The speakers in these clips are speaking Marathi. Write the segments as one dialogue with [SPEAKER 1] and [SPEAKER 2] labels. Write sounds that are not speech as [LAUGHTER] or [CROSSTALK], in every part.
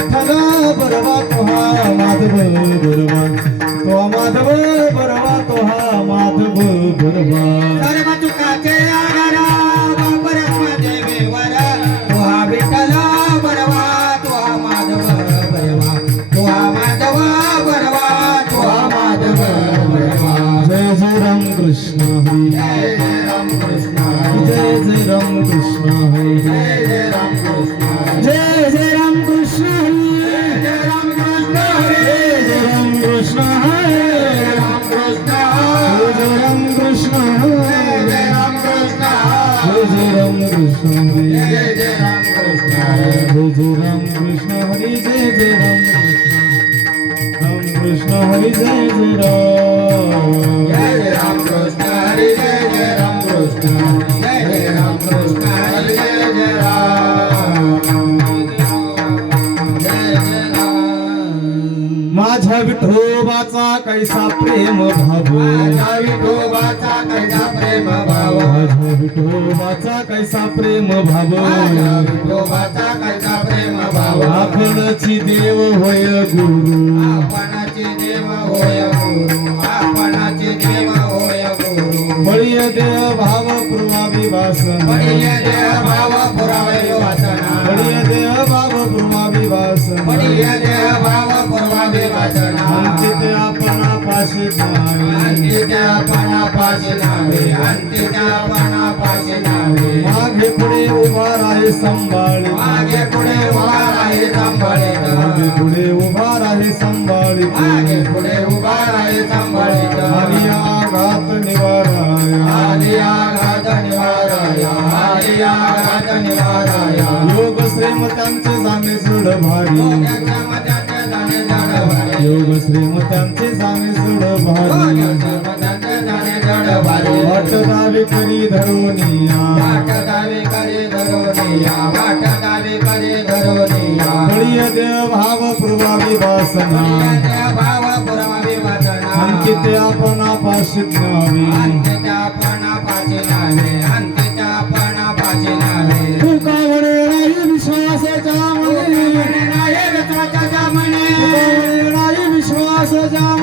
[SPEAKER 1] विठ्ठल बरवा
[SPEAKER 2] तोहा माधव बरवा तो माधव बरवा तोहा माधव बरवा. कृष्ण हरी
[SPEAKER 1] जय जय राम कृष्ण
[SPEAKER 2] जय जय राम कृष्ण हरी
[SPEAKER 1] जय जय राम कृष्ण
[SPEAKER 2] राम कृष्ण हरी
[SPEAKER 1] जय
[SPEAKER 2] जय राम
[SPEAKER 1] जय
[SPEAKER 2] जय राम कृष्ण हरी
[SPEAKER 1] जय
[SPEAKER 2] जय राम कृष्ण
[SPEAKER 1] जय जय राम कृष्ण
[SPEAKER 2] हरी जय जय राम माझ्या विठोबाचा कैसा प्रेम भाव?
[SPEAKER 1] माझ्या विठोबाचा
[SPEAKER 2] माझ्या विठोबाचा कैसा प्रेम भाव?
[SPEAKER 1] विठोबाचा कैसा प्रेम भाव?
[SPEAKER 2] आपणची देव होय गुरु.
[SPEAKER 1] आपणाचे देव होय गुरु. आपणाचे देव होय गुरु.
[SPEAKER 2] बळीय देव भाव पूर्वावी वासन
[SPEAKER 1] बळीय देव भाव पुरावे वाचना
[SPEAKER 2] बळीय देव भाव पूर्वावी वासन
[SPEAKER 1] बळीय देव भाव पुरावे वाचना
[SPEAKER 2] अंकित आपणा पाशी जाणे
[SPEAKER 1] अंतित्यापणापाशी नावे अंतित्यापणापाशी नावे
[SPEAKER 2] मागे पुढे उभा राहे संभाळी
[SPEAKER 1] मागे पुढे उभा राही सांभाळीत
[SPEAKER 2] मागे पुढे उभा राहे संभाळी
[SPEAKER 1] मागे पुढे उभा राही सांभाळीत
[SPEAKER 2] आणि आघात निवाराय
[SPEAKER 1] आली आघात निवाराय आली आघात निवाराय
[SPEAKER 2] योग श्रीमत्यांचे जाणे सुड भारी
[SPEAKER 1] योगक्षमताचे जाणे जडभारी.
[SPEAKER 2] योग श्रीमत्यांचे जाणे सुड भारी वाट गावे करी
[SPEAKER 1] वाट करे धरोनिया वाट धरोनिया
[SPEAKER 2] बळीय देव भाव प्रभावी वासना.
[SPEAKER 1] भाव पुरमावी वाचना
[SPEAKER 2] अंकित आपण पाशी न्यावी
[SPEAKER 1] आपण पणापाची नावे अंत्यच्या नावे
[SPEAKER 2] विश्वासाच्या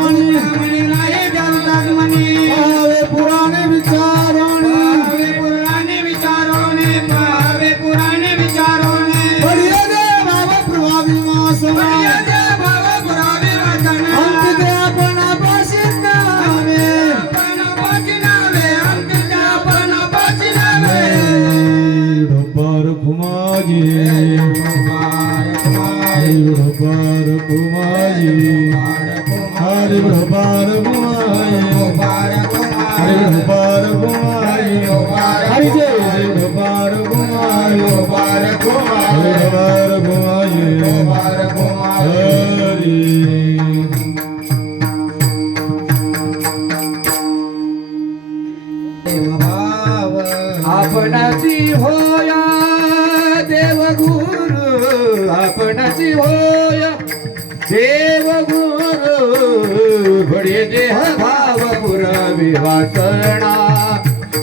[SPEAKER 1] पुरवी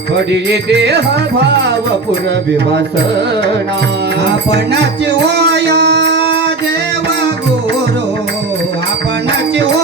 [SPEAKER 1] वासना देह भाव पुर वासना आपणाची होया देवा गुरु आपणाची होया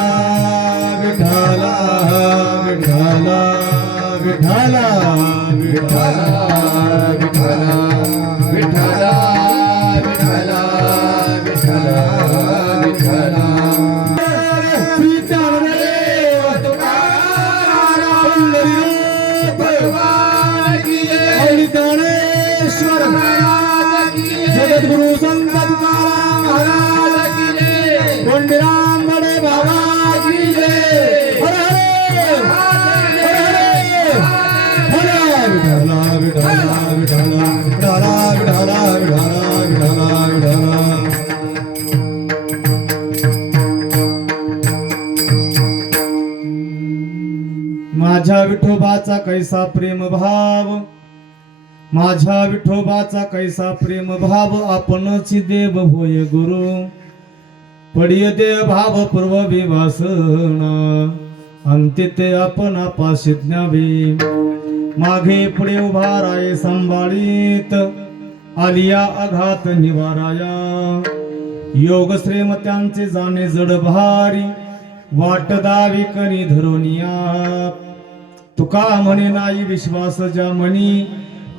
[SPEAKER 2] श्री संत तुकाराम
[SPEAKER 1] महाराज की जय
[SPEAKER 2] कोंडीराम बडे बाबा माझ्या विठोबाचा कैसा प्रेम भाव माझ्या विठोबाचा कैसा प्रेम भाव आपणच देव होय गुरु. पडिय देव भाव पूर्व विवासना. अंतित आपण पाशी ज्ञावे मागे पुढे उभा राय संभाळीत. आलिया अघात निवाराया. योग श्रीमत्यांचे जाणे जड भारी. वाट दावी करी धरोनिया. तुका म्हणे नाही विश्वास ज्या म्हणी.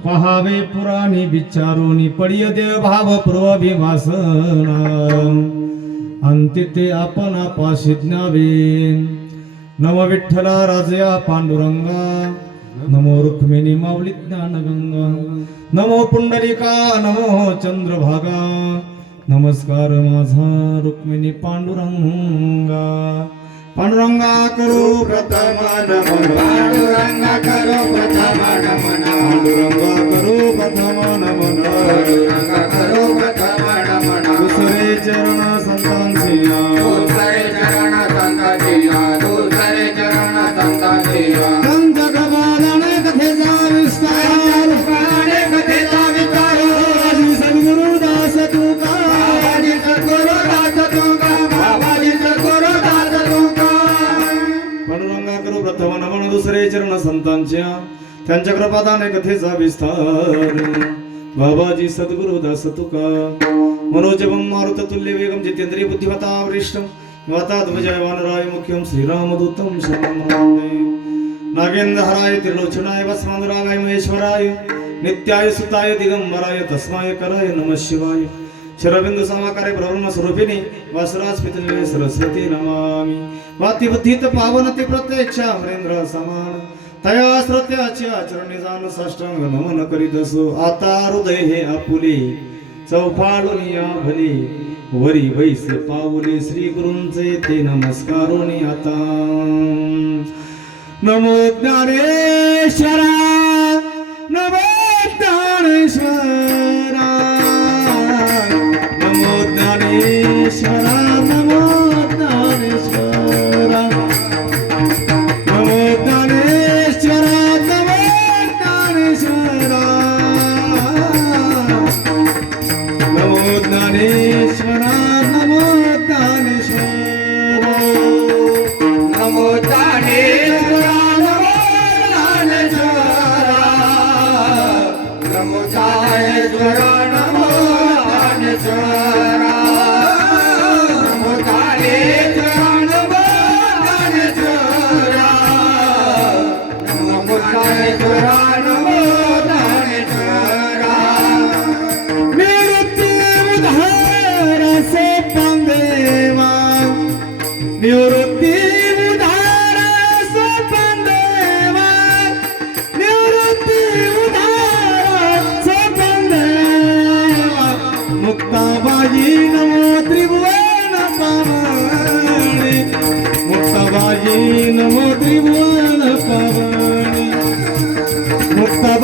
[SPEAKER 2] पहावे पुराणी विचारोनी पडिय देव भाव पूर्वाभिवासना अंति ते आपण पाशी ज्ञावे नम विठ्ठला राजया पांडुरंगा. नमो रुक्मिणी माऊली ज्ञानगंगा. नमो पुंडलिका नमो चंद्रभागा. नमस्कार माझा रुक्मिणी पांडुरंगा. पांडुरंगा करू प्रथम नमो
[SPEAKER 1] पांडुरंगा करू
[SPEAKER 2] त्यांच्या कृपादाने कथेचा विस्तार. बाबाजी सद्गुरु दास तुका. मनोजवं मारुत तुल्य वेगम जितेंद्रिय बुद्धिमता वरिष्ठम वाता ध्वजाय वानराय मुख्यम श्रीरामदूतम शरणं नागेंद्र हराय त्रिलोचनाय वस्मानुरागाय महेश्वराय. नित्याय सुताय दिगंबराय तस्माय कराय नमः शिवाय. शरबिंदू समाकारे ब्रह्म स्वरूपिणी वासराज पितृ सरस्वती नमामि. वाती बुद्धित पावन ते प्रत्यक्ष अमरेंद्र समान. तया श्रोत्याचे आचरणी जाण साष्टांग नमन करीत असो. आता हृदय हे आपुले चौफाळून या भले. वरी वैस पाऊले श्री गुरूंचे ते नमस्कारोनी आता. नमो ज्ञानेश्वरा.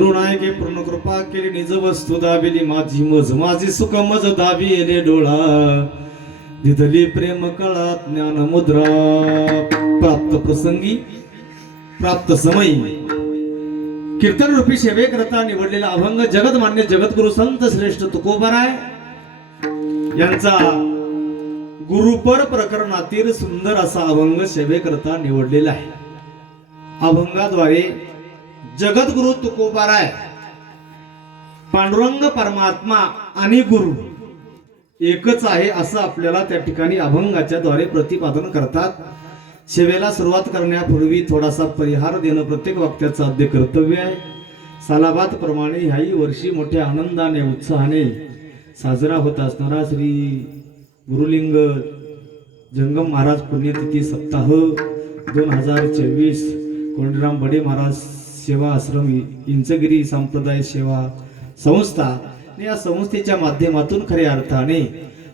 [SPEAKER 1] जननी
[SPEAKER 2] नायके पूर्ण कृपा केली निज वस्तू दाबिली माझी मज माझी सुख मज दाबी येले डोळा. दिदली प्रेम कळा ज्ञान मुद्रा. प्राप्त प्रसंगी प्राप्त समयी. कीर्तन रूपी सेवे करता निवडलेला अभंग जगत मान्य जगद्गुरु संत श्रेष्ठ तुकोबराय. यांचा गुरुपर प्रकरणातील सुंदर असा अभंग सेवेकरता निवडलेला आहे. अभंगाद्वारे जगद्गुरु तुकोबाराय पांडुरंग परमात्मा आणि गुरु एकच आहे असं आपल्याला त्या ठिकाणी अभंगाच्या द्वारे प्रतिपादन करतात. सेवेला सुरुवात करण्यापूर्वी थोडासा परिहार देणं प्रत्येक वक्त्याचं आद्य कर्तव्य आहे. सालाबाद प्रमाणे ह्याही वर्षी मोठ्या आनंदाने उत्साहाने साजरा होत असणारा श्री गुरुलिंग जंगम महाराज पुण्यतिथी सप्ताह दोन हजार चोवीस. कोंडीराम बडे महाराज सेवा आश्रम इंचगिरी संप्रदाय सेवा संस्था या संस्थेच्या माध्यमातून खऱ्या अर्थाने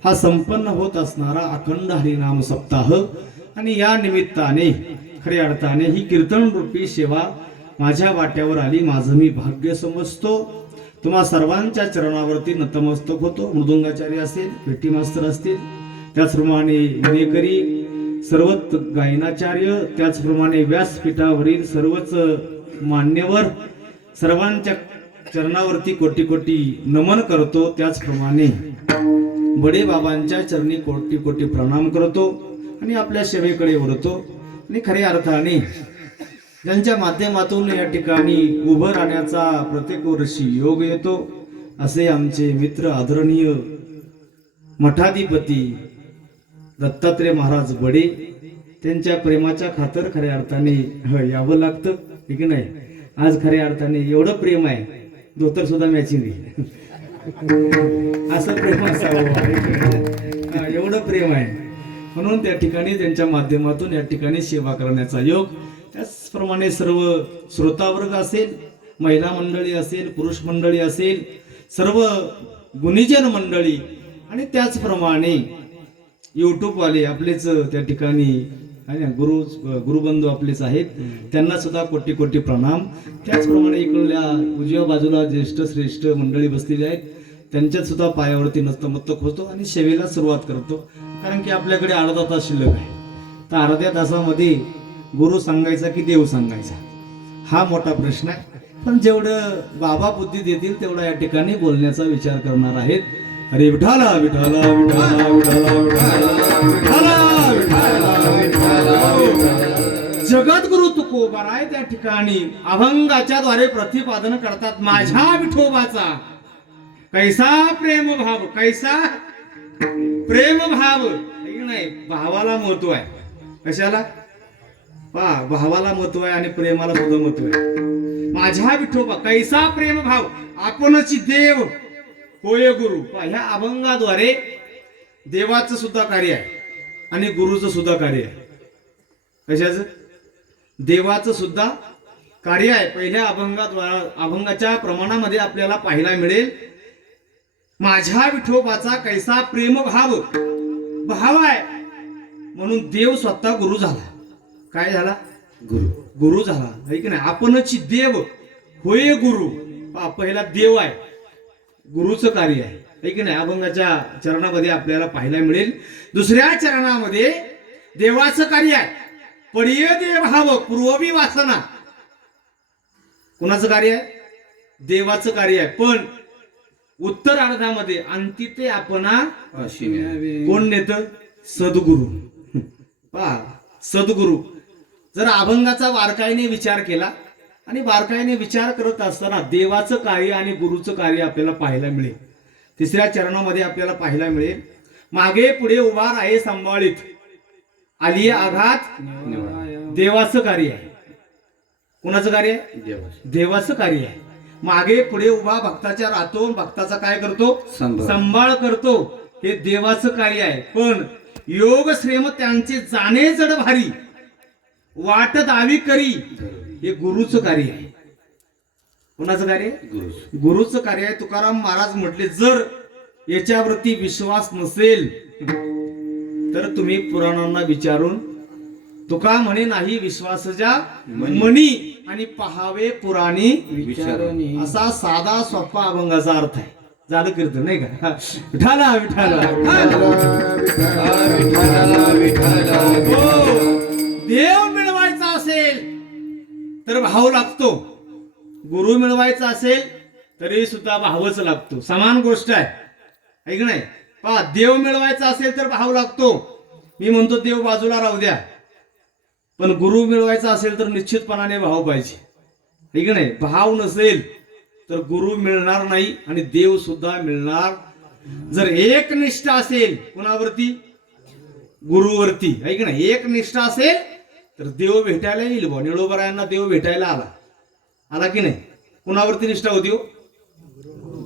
[SPEAKER 2] हा संपन्न होत असणारा अखंड हरिनाम सप्ताह आणि या निमित्ताने खऱ्या अर्थाने ही कीर्तन रूपी सेवा माझ्या वाट्यावर आली माझं मी भाग्य समजतो. तुम्हा सर्वांच्या चरणावरती नतमस्तक होतो. मृदुंगाचार्य असेल पेटी मास्तर असतील त्याचप्रमाणे विनेकरी सर्वच गायनाचार्य त्याचप्रमाणे व्यासपीठावरील सर्वच मान्यवर सर्वांच्या चरणावरती कोटी कोटी नमन करतो. त्याचप्रमाणे बडे बाबांच्या चरणी कोटी कोटी प्रणाम करतो आणि आपल्या सेवेकडे वरतो आणि खऱ्या अर्थाने ज्यांच्या माध्यमातून या ठिकाणी उभं राहण्याचा प्रत्येक वर्षी योग येतो. असे आमचे मित्र आदरणीय मठाधिपती दत्तात्रय महाराज बडे त्यांच्या प्रेमाच्या खातर खऱ्या अर्थाने ह, यावं लागतं. ठीक नाही? आज खऱ्या अर्थाने एवढं प्रेम आहे धोतर सुद्धा मॅचिंग असं प्रेम असावं. हा, एवढं प्रेम आहे. म्हणून त्या ठिकाणी त्यांच्या माध्यमातून या ठिकाणी सेवा करण्याचा योग त्याचप्रमाणे सर्व श्रोतावर्ग असेल महिला मंडळी असेल पुरुष मंडळी असेल सर्व गुणीजन मंडळी आणि त्याचप्रमाणे युट्यूबवाले आपलेच त्या ठिकाणी गुरु गुरुबंधू आपलेच आहेत. त्यांना सुद्धा कोटी कोटी प्रणाम. त्याचप्रमाणे इकडल्या उजव्या बाजूला ज्येष्ठ श्रेष्ठ मंडळी बसलेली आहेत. त्यांच्यात सुद्धा पायावरती नतमस्तक होतो आणि सेवेला सुरुवात करतो. कारण की आपल्याकडे अर्धा तास शिल्लक आहे. तर अर्ध्या तासामध्ये गुरु सांगायचा की देव सांगायचा? हा मोठा प्रश्न आहे. पण जेवढं बाबा बुद्धी देतील तेवढा या ठिकाणी बोलण्याचा विचार करणार आहेत. अरे विठाला विठाला विठाला विठाला विठाला विठाला जगद्गुरु तुकोबाराय त्या ठिकाणी अभंगाच्या द्वारे प्रतिपादन करतात माझ्या विठोबाचा. कैसा प्रेम भाव कैसा प्रेम भाव. नाही भावाला महत्त्व आहे. कशाला? पा भावाला महत्त्व आहे आणि प्रेमाला सुद्धा महत्त्व आहे. माझ्या विठोबा कैसा प्रेम भाव. आपणची देव. होय गुरु. ह्या अभंगाद्वारे देवाचं सुद्धा कार्य आहे आणि गुरुचं सुद्धा कार्य आहे. कशाचं? देवाचं सुद्धा कार्य आहे. पहिल्या अभंगाद्वारा अभंगाच्या प्रमाणामध्ये आपल्याला पाहायला मिळेल माझ्या विठोबाचा कैसा प्रेम भाव भाव आहे. म्हणून देव स्वतः गुरु झाला. काय झाला?
[SPEAKER 1] गुरु.
[SPEAKER 2] गुरु झाला. है की नाही? आपणची देव. होय गुरु. पहा, पहिला देव आहे. गुरुचं कार्य आहे. की नाही? अभंगाच्या चरणामध्ये आपल्याला पाहायला मिळेल. दुसऱ्या चरणामध्ये देवाचं कार्य आहे. पडिय देव भाव पूर्वमी वासना. कुणाचं कार्य आहे? देवाचं कार्य आहे. पण उत्तर अर्धामध्ये अंती ते आपणा कोण नेत? सद्गुरु. पहा सद्गुरु. जर अभंगाचा वारकाईने विचार केला आणि बारकाईने विचार करत असताना देवाचं कार्य आणि गुरुचं कार्य आपल्याला पाहायला मिळेल. तिसऱ्या चरणामध्ये आपल्याला पाहायला मिळेल. मागे पुढे उभा आहे सांभाळीत. आली आघात. देवाचं कार्य आहे. कोणाचं कार्य आहे? देवाचं. कार्य आहे. मागे पुढे उभा भक्ताच्या राहतो भक्ताचा काय करतो.
[SPEAKER 1] सांभाळ.
[SPEAKER 2] करतो. हे देवाचं कार्य आहे. पण योग श्रेम त्यांचे जाणे जड भारी. वाट दावी करी. हे गुरुचं कार्य आहे. कोणाचं कार्य?
[SPEAKER 1] गुरु
[SPEAKER 2] गुरुचं कार्य आहे. तुकाराम महाराज म्हटले जर याच्यावरती विश्वास नसेल तर तुम्ही पुराणांना विचारून तुका म्हणे नाही विश्वासजा मनी. आणि पहावे पुराणी
[SPEAKER 1] विचारणी.
[SPEAKER 2] असा साधा सोपा अभंगाचा अर्थ आहे. झालं कीर्तन नाही का? [LAUGHS] विठाला विठाला गुरु मिळवायचा असेल तरी सुद्धा भावच लागतो. समान गोष्ट आहे. ऐक नाही? पहा देव मिळवायचा असेल तर भाव लागतो. मी म्हणतो देव बाजूला राहू द्या. पण गुरु मिळवायचा असेल तर निश्चितपणाने भाव पाहिजे. ठीक नाही? भाव नसेल तर गुरु मिळणार नाही आणि देव सुद्धा मिळणार. जर एक निष्ठा असेल कुणावरती? गुरुवरती. ऐक ना एक निष्ठा असेल तर देव भेटायला येईल बा निळोबरायांना देव भेटायला आला. आला की नाही? कुणावरती निष्ठा होती हो?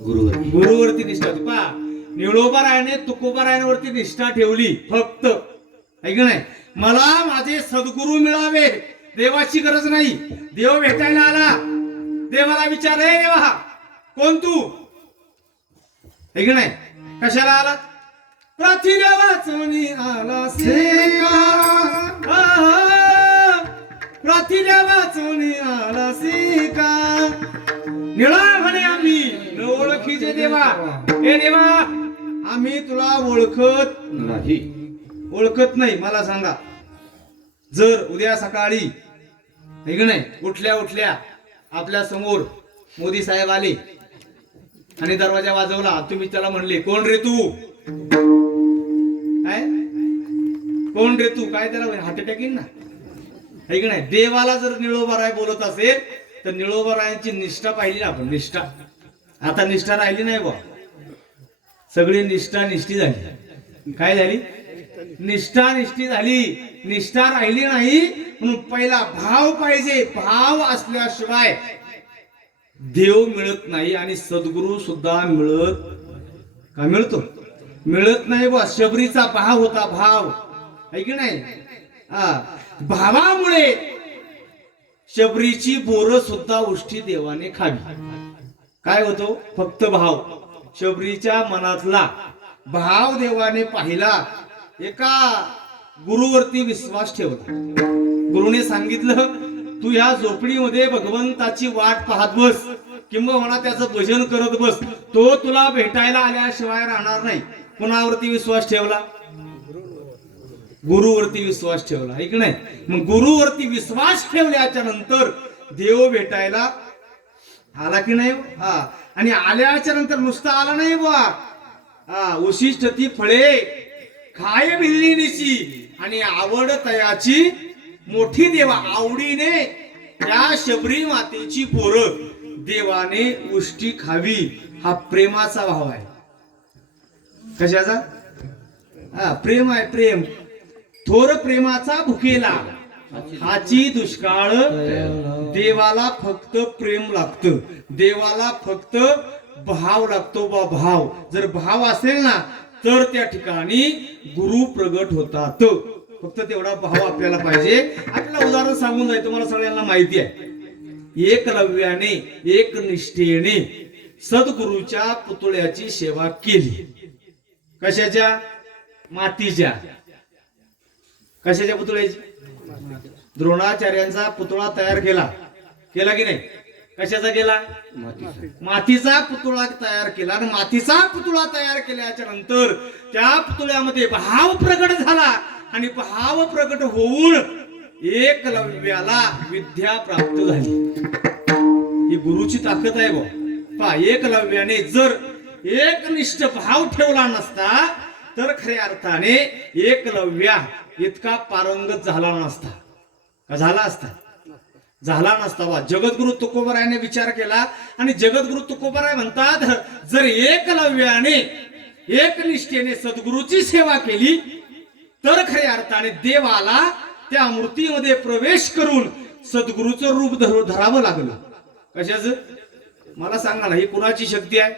[SPEAKER 1] गुरुवर.
[SPEAKER 2] गुरुवरती निष्ठा होती. पा निळोबरायाने तुकोबरायांवरती निष्ठा ठेवली फक्त. ऐक नाही? मला माझे सद्गुरू मिळावे देवाची गरज नाही. देव भेटायला आला. देवाला विचार हे देवा कोण तू? ऐक नाही? कशाला आला? वाचवणी आला रथीला वाचून आला का निळा म्हणे आम्ही न ओळखीचे देवा. हे देवा आम्ही तुला ओळखत
[SPEAKER 1] नाही.
[SPEAKER 2] ओळखत नाही मला सांगा. जर उद्या सकाळी नाही उठल्या उठल्या आपल्यासमोर मोदी साहेब आले आणि दरवाजा वाजवला तुम्ही त्याला म्हणले कोण रे तू? काय? कोण रे तू? काय त्याला हार्ट अटॅक येईल ना? ऐक नाही? देवाला जर निळोबराय बोलत असेल तर निळोबरायांची निष्ठा पाहिली ना आपण निष्ठा. आता निष्ठा राहिली नाही बा सगळी निष्ठा निष्ठी झाली. काय झाली? निष्ठा निष्ठी झाली. निष्ठा राहिली नाही म्हणून पहिला भाव पाहिजे. भाव असल्याशिवाय देव मिळत नाही आणि सद्गुरू सुद्धा मिळत का मिळतो? मिळत नाही बा शबरीचा भाव होता भाव. आहे की नाही? हा. भावामुळे शबरीची बोर सुद्धा उष्टी देवाने खावी काय होतो? फक्त भाव. शबरीच्या मनातला भाव देवाने पाहिला एका गुरुवरती विश्वास ठेवला. गुरुने सांगितलं तू ह्या झोपडीमध्ये भगवंताची वाट पाहत बस किंवा त्याचं भजन करत बस. तो तुला भेटायला आल्याशिवाय राहणार नाही. कुणावरती विश्वास ठेवला? गुरुवरती विश्वास ठेवला ऐक नाही? मग गुरुवरती विश्वास ठेवल्याच्या नंतर देव भेटायला आला की नाही? हा. आणि आल्याच्यानंतर नुसता आला नाही बा हा उशिष्ट ती फळे खाय बिल्लीनीची आणि आवड तयाची मोठी देवा आवडीने त्या शबरी मातेची पोरं देवाने उष्टी खावी. हा प्रेमाचा भाव आहे. कशाचा? हा प्रेम आहे प्रेम. थोर प्रेमाचा भुकेला. हाची दुष्काळ देवाला फक्त प्रेम लागतं. देवाला फक्त भाव लागतो बा भाव. जर भाव असेल ना तर त्या ठिकाणी गुरु प्रगट होतात. फक्त तेवढा भाव आपल्याला पाहिजे. आपल्याला उदाहरण सांगून जाय तुम्हाला सगळ्यांना माहिती आहे. एकलव्याने एक निष्ठेने सद्गुरूच्या पुतळ्याची सेवा केली. कशाच्या? मातीच्या. कशाच्या पुतळ्याची? द्रोणाचार्यांचा पुतळा तयार केला. केला की नाही? कशाचा केला? मातीचा. पुतळा तयार केला. आणि मातीचा पुतळा तयार केल्याच्यानंतर त्या पुतळ्यामध्ये भाव प्रकट झाला. आणि भाव प्रकट होऊन एकलव्याला विद्या प्राप्त झाली. ही गुरुची ताकद आहे बा पहा एकलव्याने जर एकनिष्ठ भाव ठेवला नसता तर खऱ्या अर्थाने एकलव्या इतका पारंगत झाला नसता. का झाला असता? झाला नसता वा जगद्गुरु तुकोबरायाने विचार केला आणि जगद्गुरु तुकोबराय म्हणतात जर एकलव्याने एकनिष्ठेने सद्गुरूची सेवा केली तर खऱ्या अर्थाने देवाला त्या मूर्तीमध्ये प्रवेश करून सद्गुरूचं रूप धरू धरावं लागलं. कशाच? मला सांगा ना ही कुणाची शक्ती आहे?